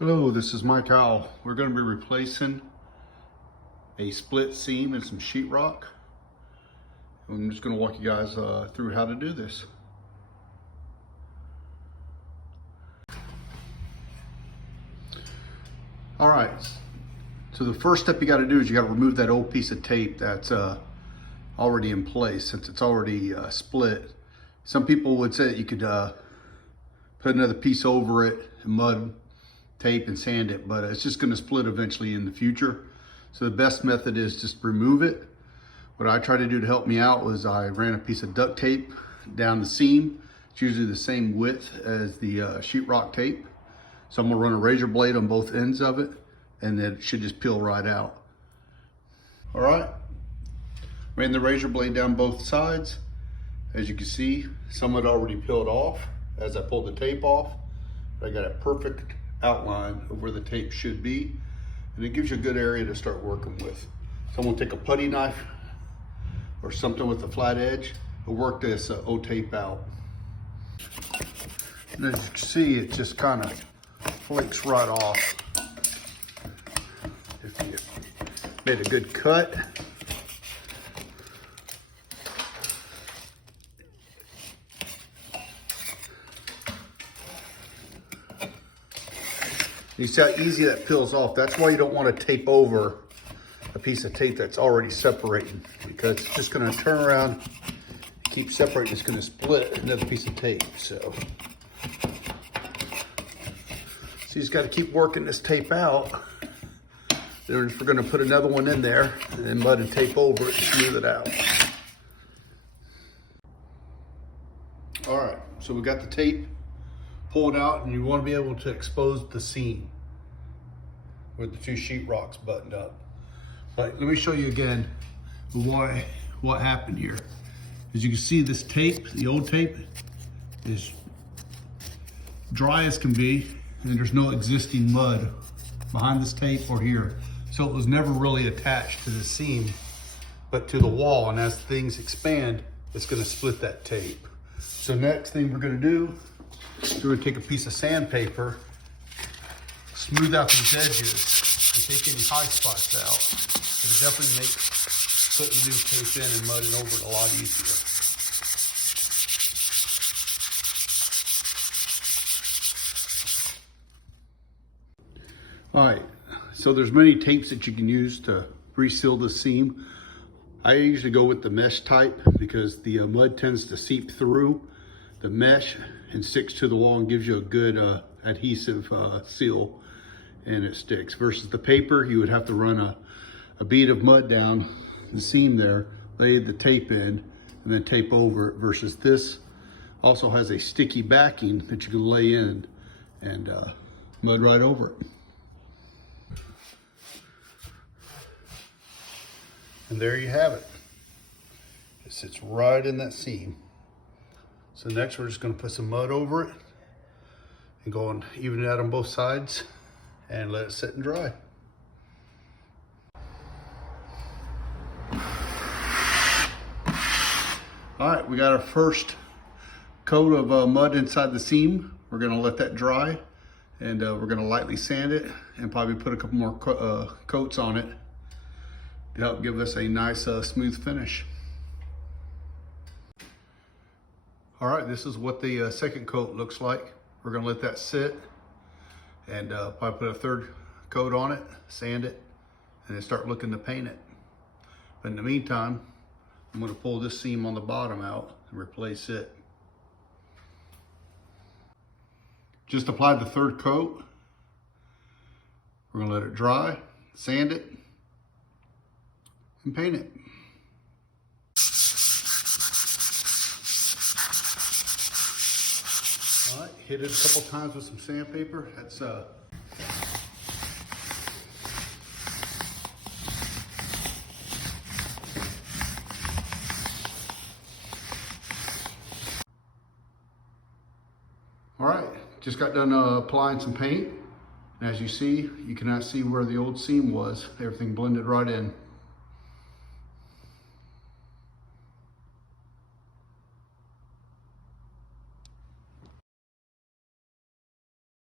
Hello, this is Mike Owl. We're going to be replacing a split seam and some sheetrock. I'm just going to walk you guys through how to do this. All right, so the first step you got to do is you got to remove that old piece of tape that's already in place since it's already split. Some people would say that you could put another piece over it, mud, tape, and sand it, but it's just going to split eventually in the future. So the best method is just remove it. What I tried to do to help me out was I ran a piece of duct tape down the seam. It's usually the same width as the sheetrock tape. So I'm gonna run a razor blade on both ends of it, and then it should just peel right out. All right, ran the razor blade down both sides. As you can see, some had already peeled off as I pulled the tape off. I got a perfect outline of where the tape should be, and it gives you a good area to start working with. So I'm gonna take a putty knife or something with a flat edge and work this old tape out. And as you can see, it just kind of flakes right off. If you made a good cut. You see how easy that peels off. That's why you don't want to tape over a piece of tape that's already separating, because it's just going to turn around, keep separating. It's going to split another piece of tape. So you just got to keep working this tape out. Then we're going to put another one in there and then mud and tape over it and smooth it out. All right, so we got the tape. Pull it out, and you want to be able to expose the seam with the two sheetrocks buttoned up. But let me show you again what happened here. As you can see, this tape, the old tape, is dry as can be, and there's no existing mud behind this tape or here. So it was never really attached to the seam, but to the wall. And as things expand, it's going to split that tape. So next thing we're going to do, we're going to take a piece of sandpaper, smooth out these edges, and take any high spots out. It'll definitely make putting new tape in and mudding over it a lot easier. All right, so there's many tapes that you can use to reseal the seam. I usually go with the mesh type because the mud tends to seep through the mesh and sticks to the wall and gives you a good adhesive seal, and it sticks. Versus the paper, you would have to run a bead of mud down the seam there, lay the tape in, and then tape over it. Versus this also has a sticky backing that you can lay in and mud right over it. And there you have it. It sits right in that seam. So next we're just going to put some mud over it and go and even it out on both sides and let it sit and dry. All right, we got our first coat of mud inside the seam. We're going to let that dry, and we're going to lightly sand it and probably put a couple more coats on it to help give us a nice smooth finish. All right, this is what the second coat looks like. We're gonna let that sit and probably put a third coat on it, sand it, and then start looking to paint it. But in the meantime, I'm gonna pull this seam on the bottom out and replace it. Just applied the third coat. We're gonna let it dry, sand it, and paint it. All right, hit it a couple times with some sandpaper. That's all right, just got done applying some paint. And as you see, you cannot see where the old seam was. Everything blended right in.